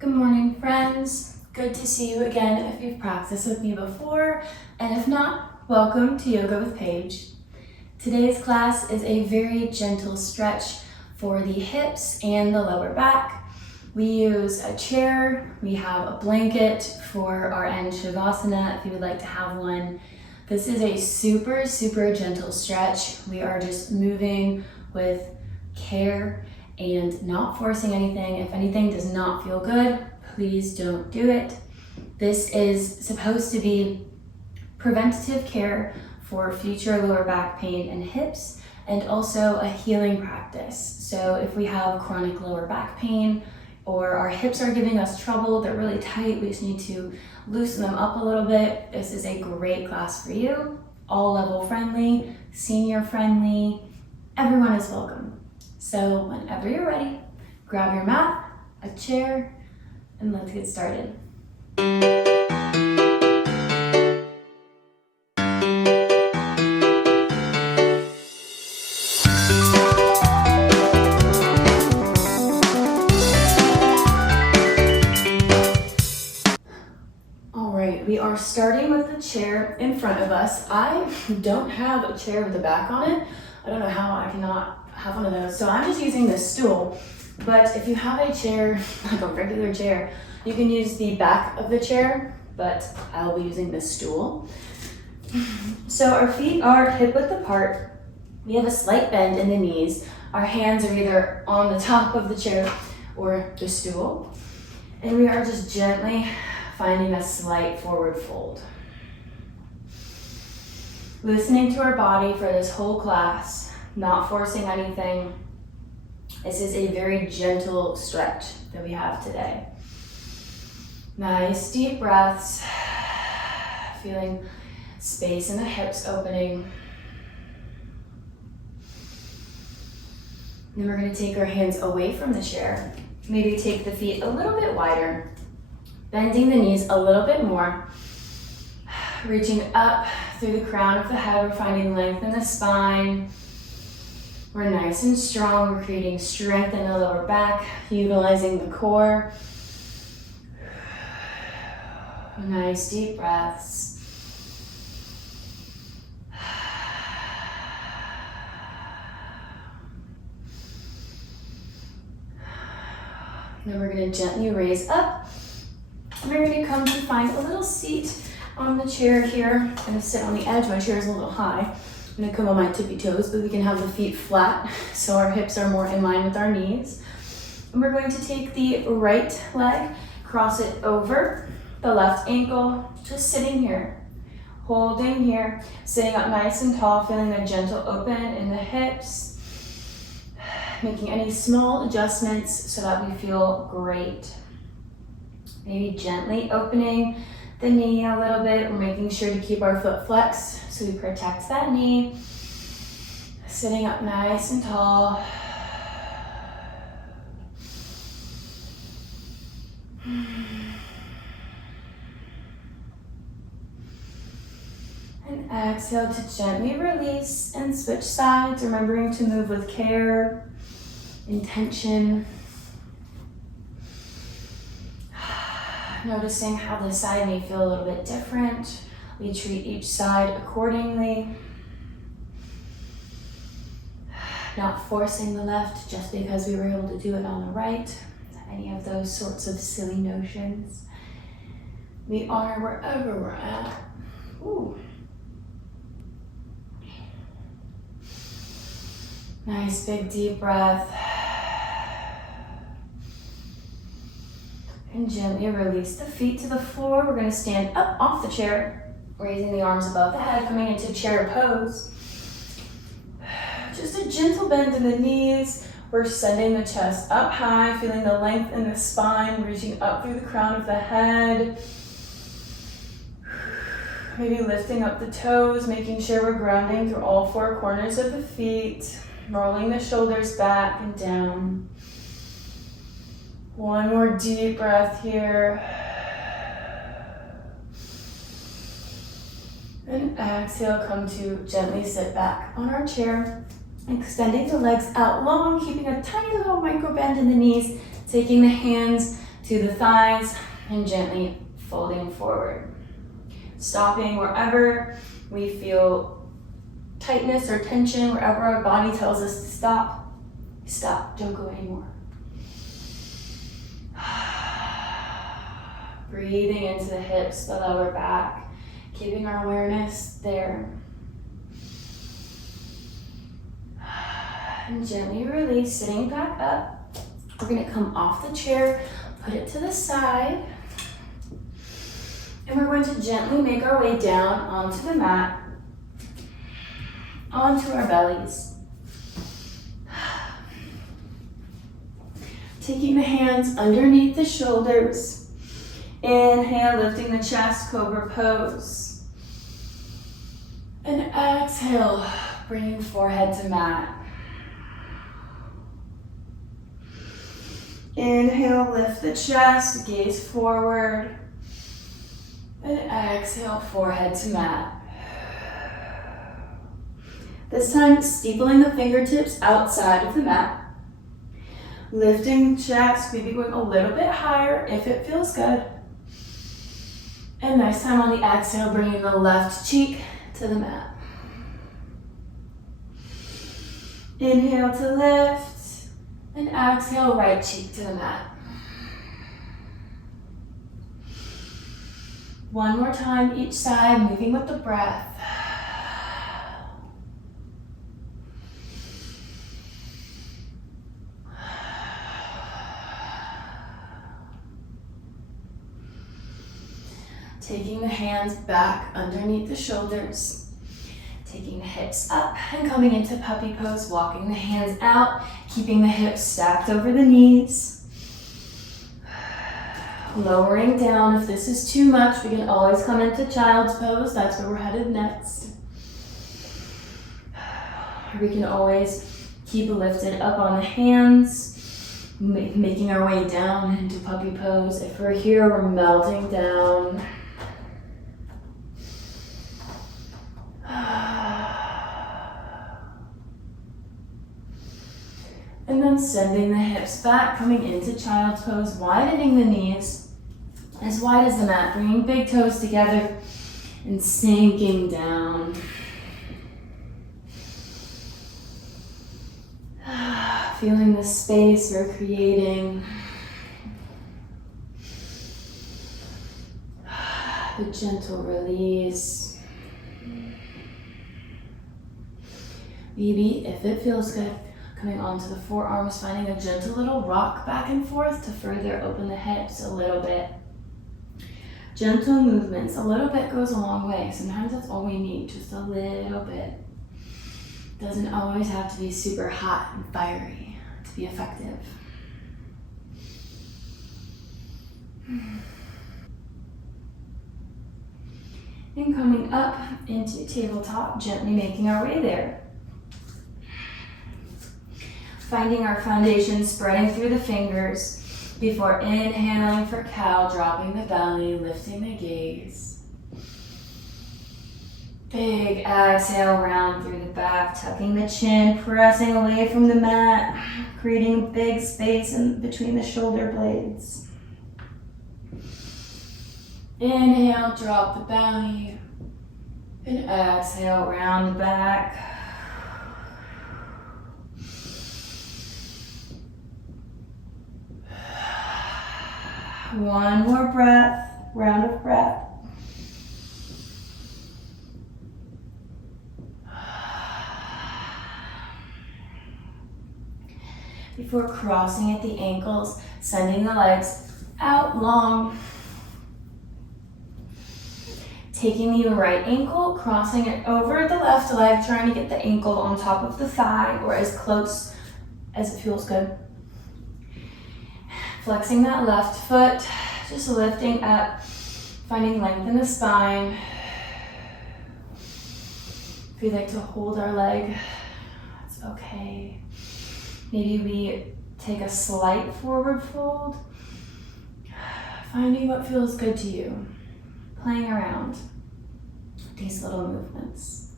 Good morning, friends. Good to see you again if you've practiced with me before, and if not, welcome to Yoga with Paige. Today's class is a very gentle stretch for the hips and the lower back. We use a chair, we have a blanket for our end Shavasana if you would like to have one. This is a super gentle stretch. We are just moving with care and not forcing anything. If anything does not feel good, please don't do it. This is supposed to be preventative care for future lower back pain and hips, and also a healing practice. So if we have chronic lower back pain or our hips are giving us trouble, they're really tight, we just need to loosen them up a little bit, this is a great class for you. All level friendly, senior friendly, everyone is welcome. So whenever you're ready, grab your mat, a chair, and let's get started. All right, we are starting with the chair in front of us. I don't have a chair with a back on it. I don't know how I cannot have one of those. So I'm just using this stool, but if you have a chair, like a regular chair, you can use the back of the chair, but I'll be using this stool. So our feet are hip width apart. We have a slight bend in the knees. Our hands are either on the top of the chair or the stool. And we are just gently finding a slight forward fold. Listening to our body for this whole class. Not forcing anything. This is a very gentle stretch that we have today. Nice deep breaths. Feeling space in the hips opening. Then we're going to take our hands away from the chair. Maybe take the feet a little bit wider. Bending the knees a little bit more. Reaching up through the crown of the head. We're finding length in the spine. We're nice and strong. We're creating strength in the lower back, utilizing the core. Nice deep breaths. Then we're going to gently raise up. And we're going to come to find a little seat on the chair here. I'm going to sit on the edge. My chair is a little high. I'm gonna come on my tippy toes, but we can have the feet flat so our hips are more in line with our knees. And we're going to take the right leg, cross it over the left ankle, just sitting here, holding here, sitting up nice and tall, feeling a gentle open in the hips, making any small adjustments so that we feel great. Maybe gently opening the knee a little bit. We're making sure to keep our foot flexed so we protect that knee. Sitting up nice and tall. And exhale to gently release and switch sides, remembering to move with care, intention. Noticing how the side may feel a little bit different. We treat each side accordingly. Not forcing the left just because we were able to do it on the right. Any of those sorts of silly notions. We honor wherever we're at. Ooh. Nice big deep breath. And gently release the feet to the floor. We're going to stand up off the chair, raising the arms above the head, coming into chair pose. Just a gentle bend in the knees. We're sending the chest up high, feeling the length in the spine, reaching up through the crown of the head. Maybe lifting up the toes, making sure we're grounding through all four corners of the feet, rolling the shoulders back and down. One more deep breath here. And exhale, come to gently sit back on our chair. Extending the legs out long, keeping a tiny little micro bend in the knees, taking the hands to the thighs and gently folding forward. Stopping wherever we feel tightness or tension, wherever our body tells us to stop. Stop, don't go anymore. Breathing into the hips, the lower back, keeping our awareness there. And gently release, sitting back up. We're gonna come off the chair, put it to the side. And we're going to gently make our way down onto the mat, onto our bellies. Taking the hands underneath the shoulders. Inhale, lifting the chest, cobra pose. And exhale, bringing forehead to mat. Inhale, lift the chest, gaze forward. And exhale, forehead to mat. This time, steepling the fingertips outside of the mat. Lifting the chest, maybe going a little bit higher if it feels good. And next time on the exhale, bringing the left cheek to the mat. Inhale to lift, and exhale, right cheek to the mat. One more time each side, moving with the breath. Taking the hands back underneath the shoulders. Taking the hips up and coming into puppy pose, walking the hands out, keeping the hips stacked over the knees. Lowering down. If this is too much, we can always come into child's pose. That's where we're headed next. We can always keep lifted up on the hands, making our way down into puppy pose. If we're here, we're melting down. And then sending the hips back, coming into child's pose, widening the knees as wide as the mat, bringing big toes together and sinking down. Feeling the space we're creating. The gentle release. Maybe, if it feels good, coming onto the forearms, finding a gentle little rock back and forth to further open the hips a little bit. Gentle movements, a little bit goes a long way. Sometimes that's all we need, just a little bit. Doesn't always have to be super hot and fiery to be effective. And coming up into tabletop, gently making our way there. Finding our foundation, spreading through the fingers before inhaling for cow, dropping the belly, lifting the gaze. Big exhale, round through the back, tucking the chin, pressing away from the mat, creating a big space in between the shoulder blades. Inhale, drop the belly, and exhale, round the back. One more breath, round of breath. Before crossing at the ankles, sending the legs out long. Taking the right ankle, crossing it over the left leg, trying to get the ankle on top of the thigh or as close as it feels good. Flexing that left foot, just lifting up, finding length in the spine. If we like to hold our leg, that's okay. Maybe we take a slight forward fold, finding what feels good to you, playing around with these little movements.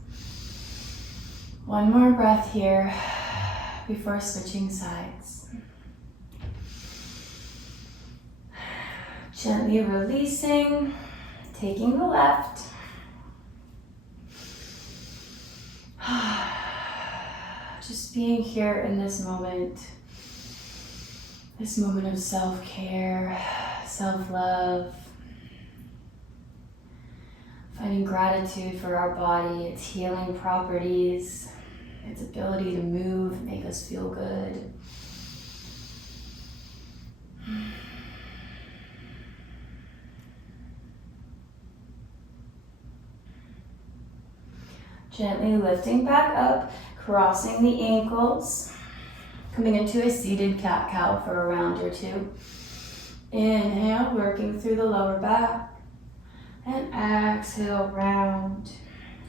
One more breath here before switching sides. Gently releasing, taking the left. Just being here in this moment of self-care, self-love, finding gratitude for our body, its healing properties, its ability to move, make us feel good. Gently lifting back up, crossing the ankles, coming into a seated cat-cow for a round or two. Inhale, working through the lower back, and exhale, round.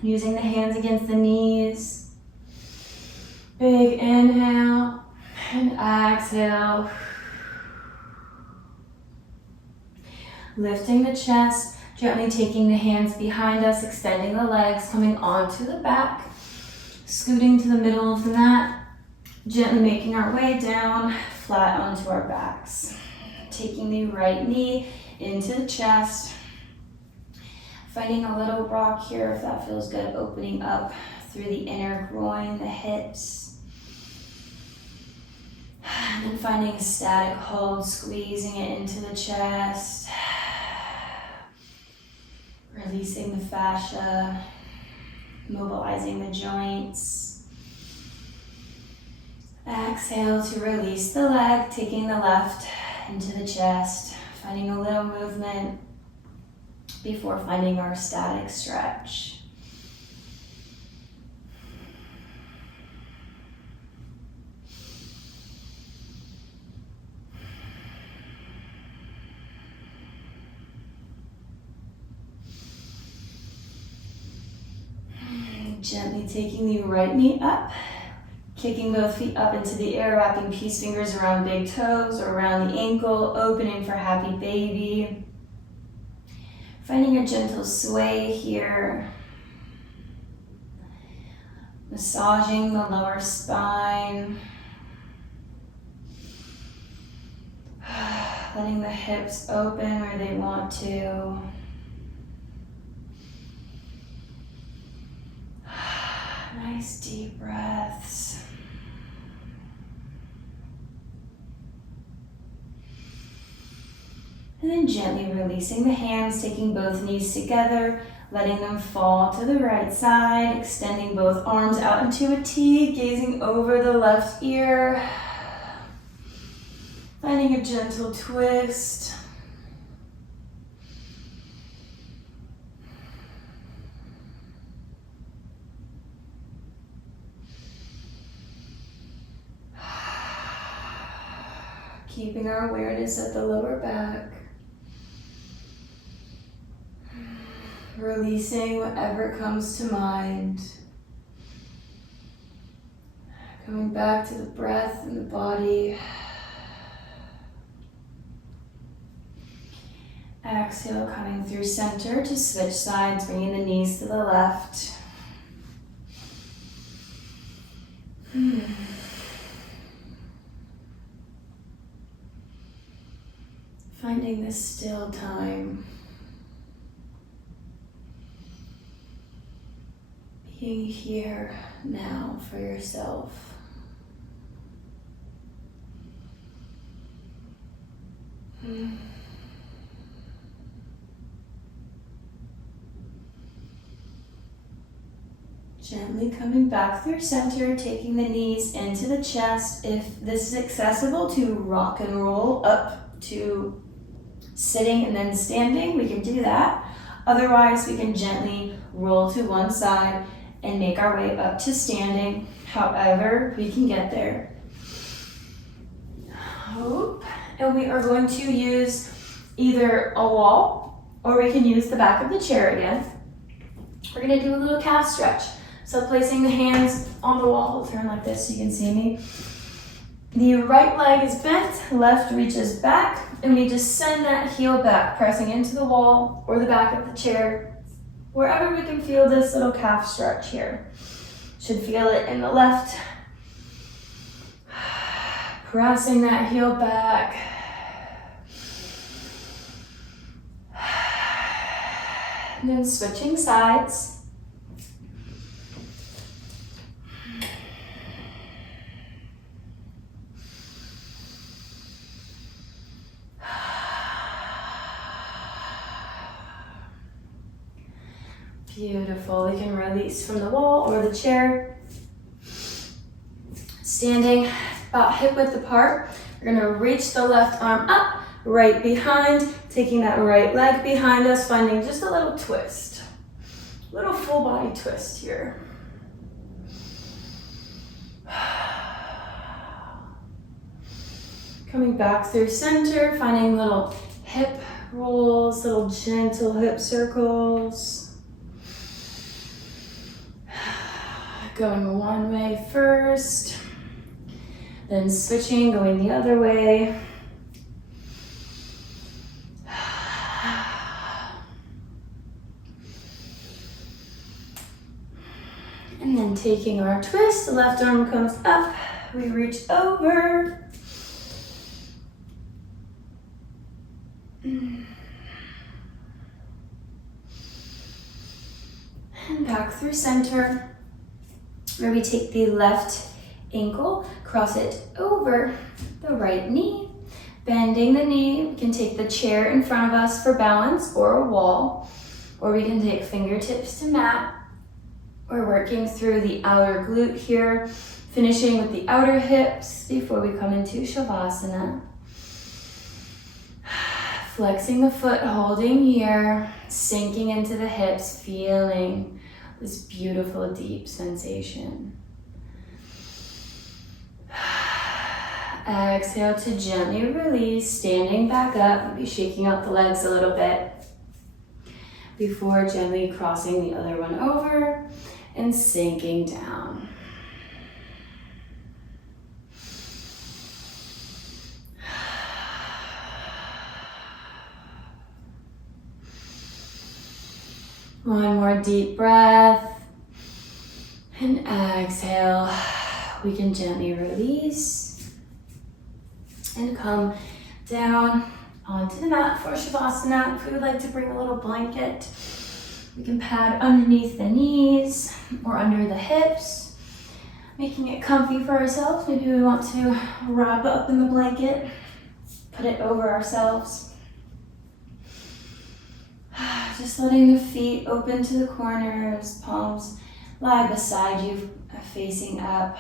Using the hands against the knees. Big inhale, and exhale. Lifting the chest, gently taking the hands behind us, extending the legs, coming onto the back, scooting to the middle of the mat, gently making our way down, flat onto our backs. Taking the right knee into the chest, finding a little rock here if that feels good, opening up through the inner groin, the hips. And then finding a static hold, squeezing it into the chest. Releasing the fascia, mobilizing the joints. Exhale to release the leg, taking the left into the chest, finding a little movement before finding our static stretch. Gently taking the right knee up, kicking both feet up into the air, wrapping peace fingers around big toes or around the ankle, opening for happy baby. Finding a gentle sway here. Massaging the lower spine. Letting the hips open where they want to. Nice deep breaths. And then gently releasing the hands, taking both knees together, letting them fall to the right side, extending both arms out into a T, gazing over the left ear. Finding a gentle twist. Keeping our awareness at the lower back. Releasing whatever comes to mind. Coming back to the breath and the body. Exhale, coming through center to switch sides, bringing the knees to the left. Finding this still time. Being here now for yourself. Gently coming back through center, taking the knees into the chest. If this is accessible to rock and roll up to sitting and then standing, we can do that. Otherwise, we can gently roll to one side and make our way up to standing, however we can get there. And we are going to use either a wall or we can use the back of the chair again. We're gonna do a little calf stretch. So placing the hands on the wall, we'll turn like this so you can see me. The right leg is bent, left reaches back, and we just send that heel back, pressing into the wall or the back of the chair, wherever we can feel this little calf stretch here. Should feel it in the left. Pressing that heel back. And then switching sides. Beautiful. We can release from the wall or the chair. Standing about hip width apart. We're gonna reach the left arm up, right behind, taking that right leg behind us, finding just a little twist. Little full body twist here. Coming back through center, finding little hip rolls, little gentle hip circles. Going one way first, then switching, going the other way. And then taking our twist, the left arm comes up, we reach over. And back through center. Where we take the left ankle, cross it over the right knee, bending the knee. We can take the chair in front of us for balance or a wall, or we can take fingertips to mat. We're working through the outer glute here, finishing with the outer hips before we come into Shavasana. Flexing the foot, holding here, sinking into the hips, feeling this beautiful deep sensation. Exhale to gently release, standing back up, maybe shaking out the legs a little bit before gently crossing the other one over and sinking down. One more deep breath, and exhale. We can gently release and come down onto the mat for Shavasana. If we would like to bring a little blanket, we can pad underneath the knees or under the hips, making it comfy for ourselves. Maybe we want to wrap up in the blanket, put it over ourselves. Just letting the feet open to the corners, palms lie beside you, facing up.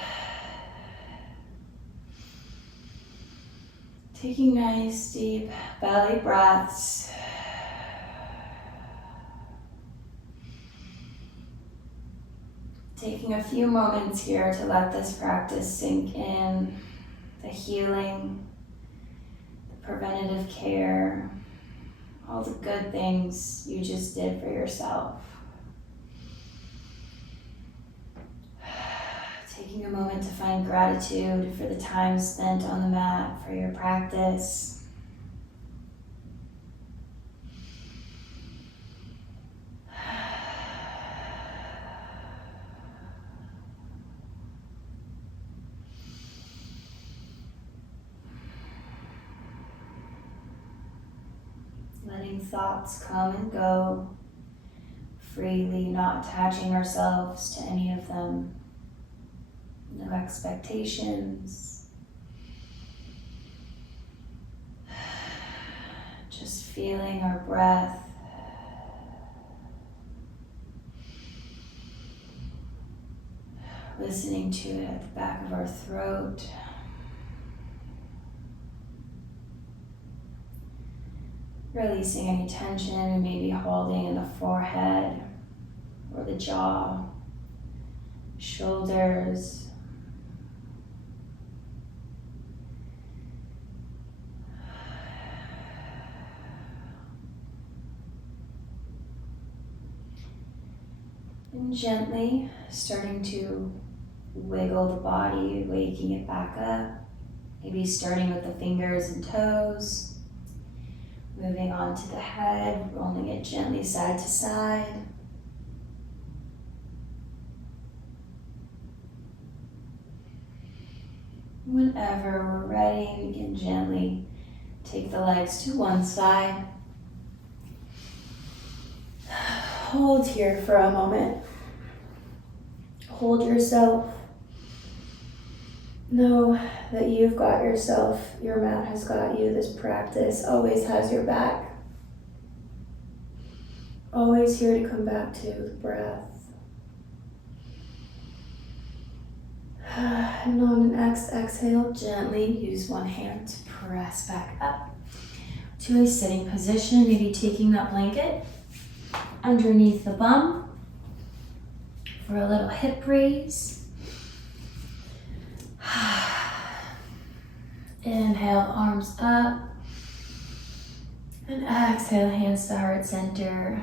Taking nice, deep belly breaths. Taking a few moments here to let this practice sink in, the healing, the preventative care, all the good things you just did for yourself. Taking a moment to find gratitude for the time spent on the mat, for your practice. Letting thoughts come and go freely, not attaching ourselves to any of them. No expectations. Just feeling our breath. Listening to it at the back of our throat. Releasing any tension we may be holding in the forehead or the jaw, shoulders. And gently starting to wiggle the body, waking it back up. Maybe starting with the fingers and toes. Moving on to the head, rolling it gently side to side. Whenever we're ready, we can gently take the legs to one side. hold here for a moment. Hold yourself. Know that you've got yourself. Your mat has got you. This practice always has your back. Always here to come back to the breath. And on an exhale, gently use one hand to press back up to a sitting position. Maybe taking that blanket underneath the bum for a little hip raise. Inhale, arms up. And exhale, hands to heart center.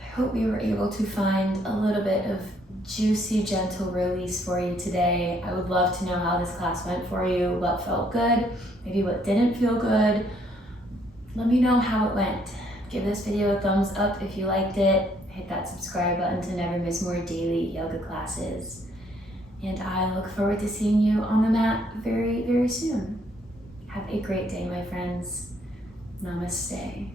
I hope you were able to find a little bit of juicy, gentle release for you today. I would love to know how this class went for you, what felt good, maybe what didn't feel good. Let me know how it went. Give this video a thumbs up if you liked it. Hit that subscribe button to never miss more daily yoga classes. And I look forward to seeing you on the mat very, very soon. Have a great day, my friends. Namaste.